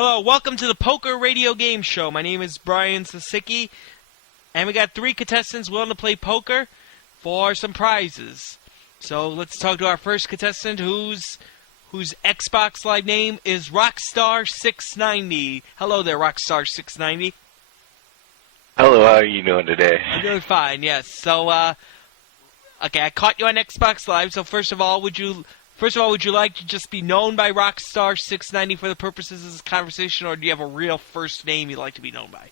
Hello, welcome to the Poker Radio Game Show. My name is Brian Sasicki, and we got 3 contestants willing to play poker for some prizes. So let's talk to our first contestant, whose Xbox Live name is Rockstar690. Hello there, Rockstar690. Hello, how are you doing today? I'm doing fine, yes. So, okay, I caught you on Xbox Live. So first of all, would you like to just be known by Rockstar690 for the purposes of this conversation, or do you have a real first name you'd like to be known by?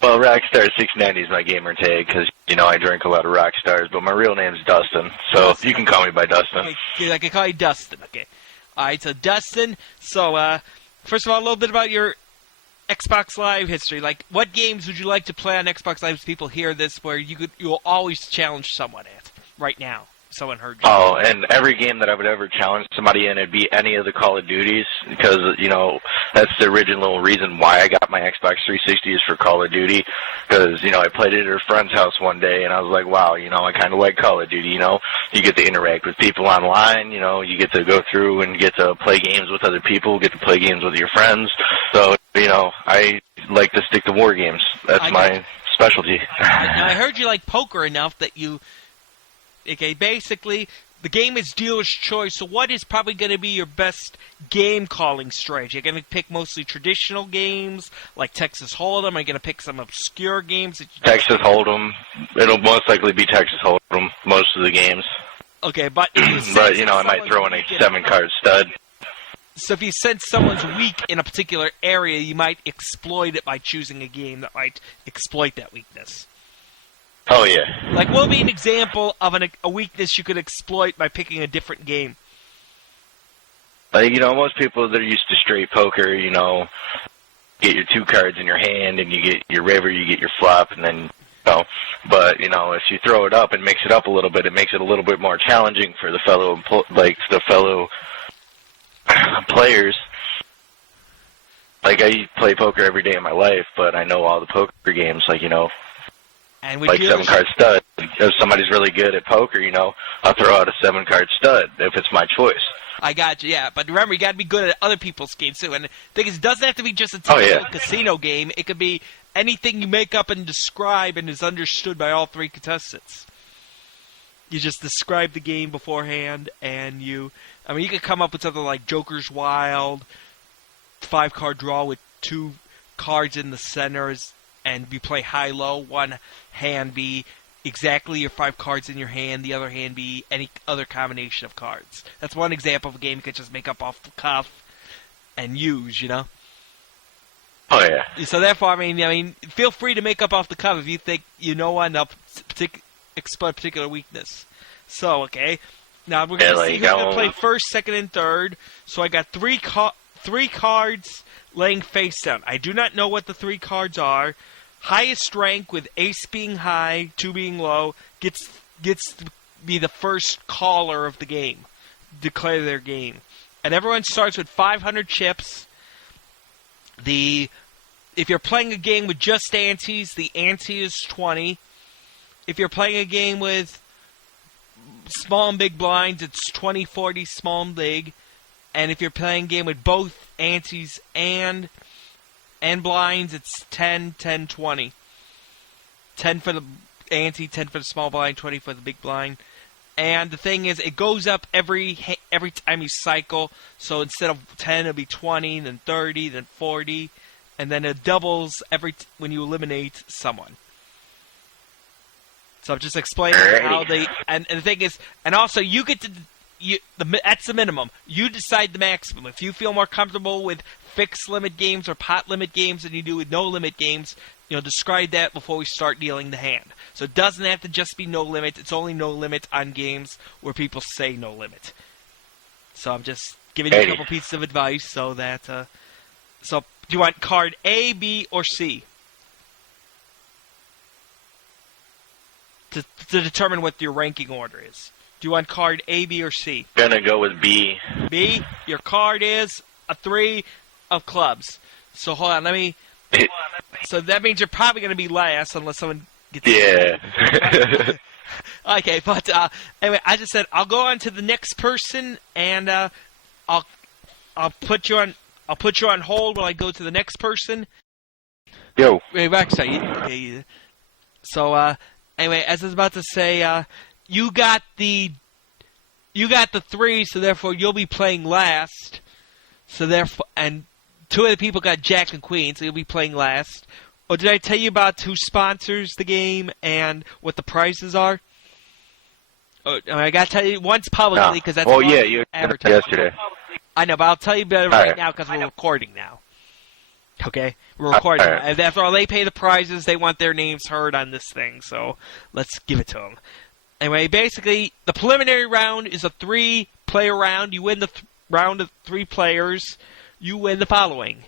Well, Rockstar690 is my gamer tag because, I drink a lot of rock stars, but my real name's Dustin, so Dustin. You can call me by Dustin. Okay, I can call you Dustin, okay. Alright, so Dustin, first of all, a little bit about your Xbox Live history. Like, what games would you like to play on Xbox Live if people hear this where you'll always challenge someone at right now? Someone heard you. Oh, and every game that I would ever challenge somebody in, it'd be any of the Call of Duties, because, that's the original reason why I got my Xbox 360 is for Call of Duty, because, I played it at a friend's house one day, and I was like, wow, I kind of like Call of Duty, You get to interact with people online, you get to go through and get to play games with other people, get to play games with your friends, so, I like to stick to war games. That's my specialty. Now, I heard you like poker enough that you... Okay, basically, the game is dealer's choice, so what is probably going to be your best game-calling strategy? Are you going to pick mostly traditional games, like Texas Hold'em? Are you going to pick some obscure games? Texas Hold'em. It'll most likely be Texas Hold'em, most of the games. Okay, but... I might throw in a 7-card stud. So if you sense someone's weak in a particular area, you might exploit it by choosing a game that might exploit that weakness. Oh, yeah. Like, what would be an example of a weakness you could exploit by picking a different game? Like, most people that are used to straight poker, get your 2 cards in your hand, and you get your river, you get your flop, and then, But, if you throw it up and mix it up a little bit, it makes it a little bit more challenging for the fellow players. Like, I play poker every day of my life, but I know all the poker games, And like 7-card stud. If somebody's really good at poker, I'll throw out a 7-card stud if it's my choice. I got you, yeah. But remember, you got to be good at other people's games, too. And the thing is, it doesn't have to be just a typical casino game. It could be anything you make up and describe and is understood by all 3 contestants. You just describe the game beforehand, and you could come up with something like Joker's Wild, 5-card draw with 2 cards in the centers, and you play high-low. One hand be exactly your 5 cards in your hand, the other hand be any other combination of cards. That's one example of a game you could just make up off the cuff and use, Oh, yeah. So therefore, feel free to make up off the cuff if you think you know enough to exploit a particular weakness. So, okay. Now, we're going to see who's going to play first, second, and third. So I got 3 cards laying face down. I do not know what the 3 cards are. Highest rank, with ace being high, 2 being low, gets to be the first caller of the game. Declare their game. And everyone starts with 500 chips. If you're playing a game with just antes, the ante is 20. If you're playing a game with small and big blinds, it's 20, 40, small and big. And if you're playing a game with both antes and blinds, it's 10, 10, 20. 10 for the ante, 10 for the small blind, 20 for the big blind. And the thing is, it goes up every time you cycle. So instead of 10, it'll be 20, then 30, then 40. And then it doubles when you eliminate someone. So I'm just explaining how they... And the thing is... And also, you get to... that's the minimum. You decide the maximum. If you feel more comfortable with fixed limit games or pot limit games than you do with no limit games, describe that before we start dealing the hand. So it doesn't have to just be no limit. It's only no limit on games where people say no limit. So I'm just giving you a couple pieces of advice so that... so do you want card A, B, or C? To determine what your ranking order is. Do you want card A, B, or C? I'm going to go with B. B? Your card is a 3 of clubs. So hold on, let me... So that means you're probably going to be last unless someone gets... Yeah. Okay, but anyway, I just said I'll go on to the next person, and I'll put you on... I'll put you on hold while I go to the next person. Yo. Hey, Rex, so, anyway, as I was about to say, you got the 3, so therefore you'll be playing last. So therefore, and 2 of the people got Jack and Queen, so you'll be playing last. Or did I tell you about who sponsors the game and what the prizes are? I got to tell you once publicly because that's you advertised yesterday. I know, but I'll tell you about it right now because we're recording now. Okay? We're recording. Right. And after all, they pay the prizes. They want their names heard on this thing, so let's give it to them. Anyway, basically, the preliminary round is a 3-player round. You win the round of 3 players. You win the following.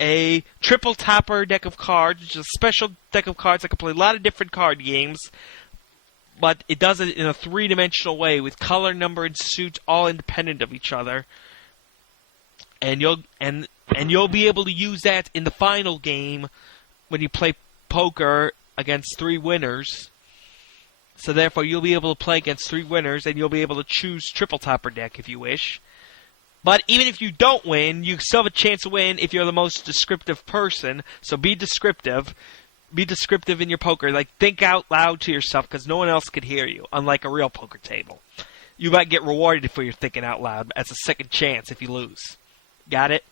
A triple topper deck of cards, which is a special deck of cards that can play a lot of different card games, but it does it in a 3-dimensional way with color, number, and suit all independent of each other. And you'll be able to use that in the final game when you play poker against 3 winners. So therefore, you'll be able to play against 3 winners, and you'll be able to choose triple topper deck if you wish. But even if you don't win, you still have a chance to win if you're the most descriptive person. So be descriptive. Be descriptive in your poker. Like, think out loud to yourself because no one else could hear you, unlike a real poker table. You might get rewarded for your thinking out loud as a second chance if you lose. Got it?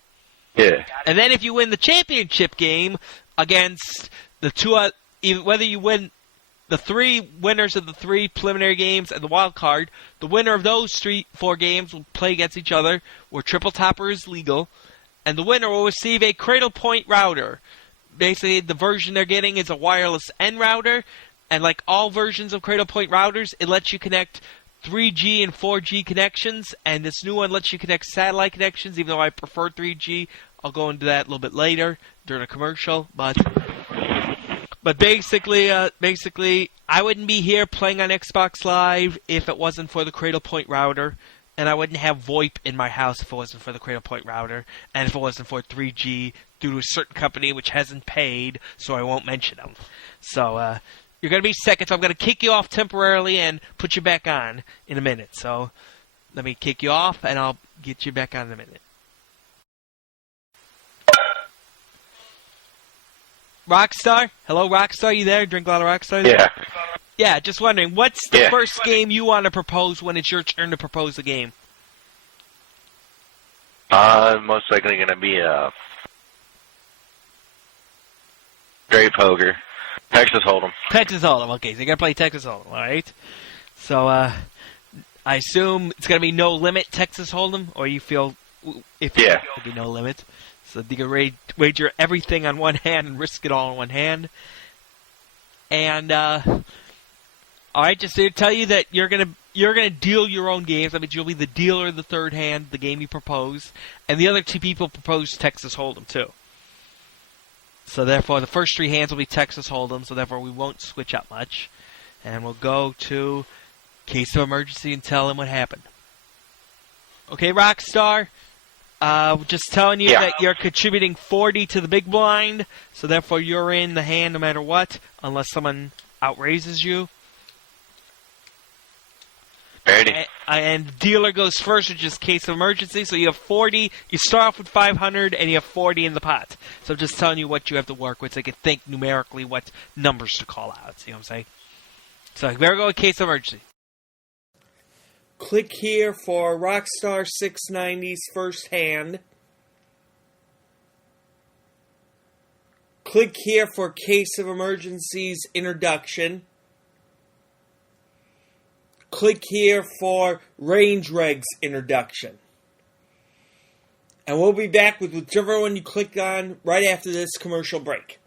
Yeah. And then if you win the championship game against the 2, whether you win the 3 winners of the 3 preliminary games and the wild card, the winner of those 4 games will play against each other where triple topper is legal, and the winner will receive a Cradle Point router. Basically, the version they're getting is a wireless N router, and like all versions of Cradle Point routers, it lets you connect 3G and 4G connections, and this new one lets you connect satellite connections, even though I prefer 3G. I'll go into that a little bit later during a commercial, but basically, I wouldn't be here playing on Xbox Live if it wasn't for the Cradle Point router, and I wouldn't have VoIP in my house if it wasn't for the Cradle Point router, and if it wasn't for 3G due to a certain company which hasn't paid, so I won't mention them. So, you're going to be second, so I'm going to kick you off temporarily and put you back on in a minute. So, let me kick you off, and I'll get you back on in a minute. Rockstar? Hello, Rockstar? You there? Drink a lot of Rockstar? Yeah. Yeah, just wondering, what's the first game you want to propose when it's your turn to propose a game? Most likely going to be Straight Poker. Texas Hold'em. Texas Hold'em, okay, so you're going to play Texas Hold'em, alright? So, I assume it's going to be no limit Texas Hold'em, or you feel if it'll be no limit? So you can wager everything on one hand and risk it all on one hand. And, alright, just to tell you that you're gonna deal your own games. That means you'll be the dealer of the third hand, the game you propose. And the other 2 people propose Texas Hold'em, too. So therefore, the first 3 hands will be Texas Hold'em, so therefore we won't switch up much. And we'll go to Case of Emergency and tell him what happened. Okay, Rockstar? Just telling you that you're contributing 40 to the big blind, so therefore you're in the hand no matter what, unless someone outraises you. Ready. And the dealer goes first, which is Case of Emergency, so you have 40, you start off with 500, and you have 40 in the pot. So I'm just telling you what you have to work with, so you can think numerically what numbers to call out, you know what I'm saying? So here we go with Case of Emergency. Click here for Rockstar 690's first hand. Click here for Case of Emergency's introduction. Click here for Range Reg's introduction. And we'll be back with whichever one you click on right after this commercial break.